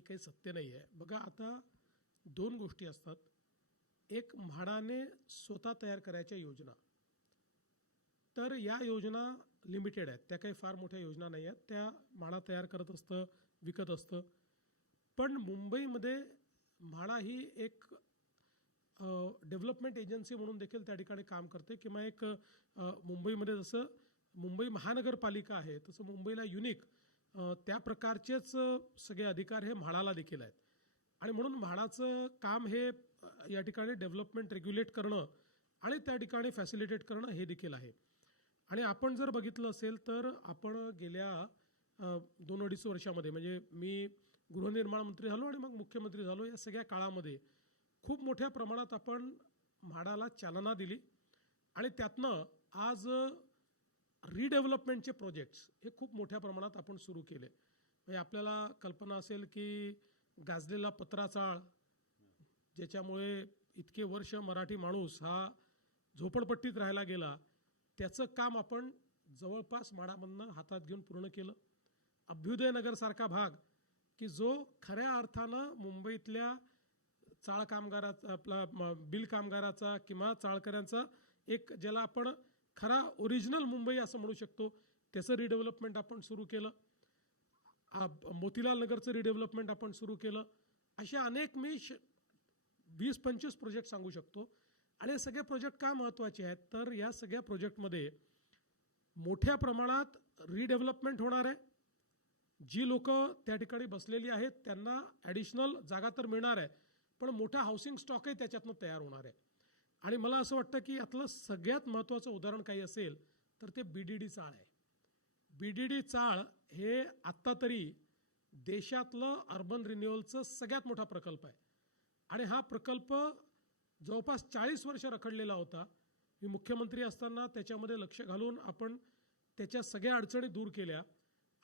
हे काही सत्य नाही आहे बघा आता दोन गोष्टी असतात. एक म्हाडाने स्वतः तयार करायच्या योजना. तर या योजना लिमिटेड आहेत. त्या काही फार मोठ्या योजना नाही आहेत त्या म्हाडा तयार करत असतं विकत असतं. पण मुंबईमध्ये म्हाडा ही एक डेव्हलपमेंट एजन्सी म्हणून देखील त्या ठिकाणी काम करते किंवा एक मुंबईमध्ये जसं मुंबई महानगरपालिका आहे तसं मुंबईला युनिक त्या प्रकारचेच सगळे अधिकार हे म्हाडाला देखील आहेत. आणि म्हणून म्हाडाचं काम हे या ठिकाणी डेव्हलपमेंट रेग्युलेट करणं आणि त्या ठिकाणी फॅसिलिटेट करणं हे देखील आहे. आणि आपण जर बघितलं असेल तर आपण गेल्या दोन अडीच वर्षामध्ये म्हणजे मी गृहनिर्माण मंत्री झालो आणि मग मुख्यमंत्री झालो या सगळ्या काळामध्ये खूप मोठ्या प्रमाणात आपण म्हाडाला चालना दिली. आणि त्यातनं आज रिडेव्हलपमेंटचे प्रोजेक्ट्स हे खूप मोठ्या प्रमाणात आपण सुरू केले. म्हणजे आपल्याला कल्पना असेल की गाजलेला पत्राचाळ ज्याच्यामुळे इतके वर्ष मराठी माणूस हा झोपडपट्टीत राहायला गेला त्याचं काम आपण जवळपास माडामधनं हातात घेऊन पूर्ण केलं. अभ्युदयनगरसारखा भाग की जो खऱ्या अर्थानं मुंबईतल्या चाळ कामगाराचा आपला बिल कामगाराचा किंवा चाळकऱ्यांचा एक ज्याला आपण खरा ओरिजिनल मुंबई असं म्हणू शकतो. त्याचं रिडेव्हलपमेंट आपण सुरू केलं. मोतीलाल नगरचं रिडेव्हलपमेंट आपण सुरू केलं. असे अनेक मी श वीस पंचवीस प्रोजेक्ट सांगू शकतो. आणि हे सगळे प्रोजेक्ट का महत्त्वाचे आहेत? तर या सगळ्या प्रोजेक्टमध्ये मोठ्या प्रमाणात रिडेव्हलपमेंट होणार आहे. जी लोक त्या ठिकाणी बसलेली आहेत त्यांना ॲडिशनल जागा तर मिळणार आहे. पण मोठा हाऊसिंग स्टॉकही त्याच्यातनं तयार होणार आहे. आणि मला असं वाटतं की यातलं सगळ्यात महत्त्वाचं उदाहरण काही असेल तर ते बी डी डी चाळ आहे. बी डी डी चाळ हे आत्ता तरी देशातलं अर्बन रिन्युअलचं सगळ्यात मोठा प्रकल्प आहे. आणि हा प्रकल्प जवळपास चाळीस वर्ष रखडलेला होता. मी मुख्यमंत्री असताना त्याच्यामध्ये लक्ष घालून आपण त्याच्या सगळ्या अडचणी दूर केल्या.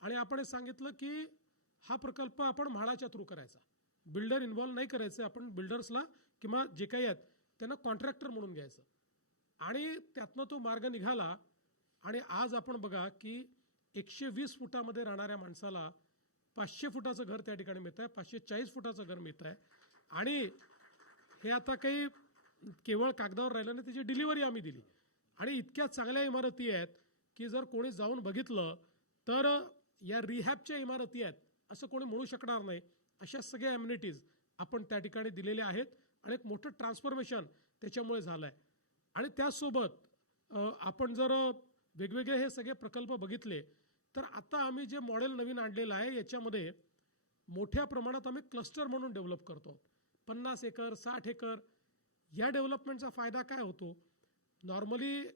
आणि आपण हे सांगितलं की हा प्रकल्प आपण म्हाडाच्या थ्रू करायचा. बिल्डर इन्व्हॉल्व नाही करायचं. आपण बिल्डर्सला किंवा जे काही आहेत त्यांना कॉन्ट्रॅक्टर म्हणून घ्यायचं. आणि त्यातनं तो मार्ग निघाला आणि आज आपण बघा की एकशे वीस फुटामध्ये राहणाऱ्या माणसाला पाचशे फुटाचं घर त्या ठिकाणी मिळतं आहे पाचशे चाळीस फुटाचं घर मिळतं आहे आणि हे आता काही केवळ कागदावर राहिलं नाही त्याची डिलिव्हरी आम्ही दिली. आणि इतक्या चांगल्या इमारती आहेत की जर कोणी जाऊन बघितलं तर या रिहॅबच्या इमारती आहेत असं कोणी म्हणू शकणार नाही. अशा सगळ्या ॲम्युनिटीज आपण त्या ठिकाणी दिलेल्या आहेत. आणि एक मोठं ट्रान्सफॉर्मेशन त्याच्यामुळे झालं आहे आणि त्याचसोबत आपण जर वेगवेगळे हे सगळे प्रकल्प बघितले तर आता आम्ही जे मॉडेल नवीन आणलेलं आहे याच्यामध्ये मोठ्या प्रमाणात आम्ही क्लस्टर म्हणून डेव्हलप करतो. पन्नास एकर साठ एकर या डेव्हलपमेंटचा फायदा काय होतो? नॉर्मली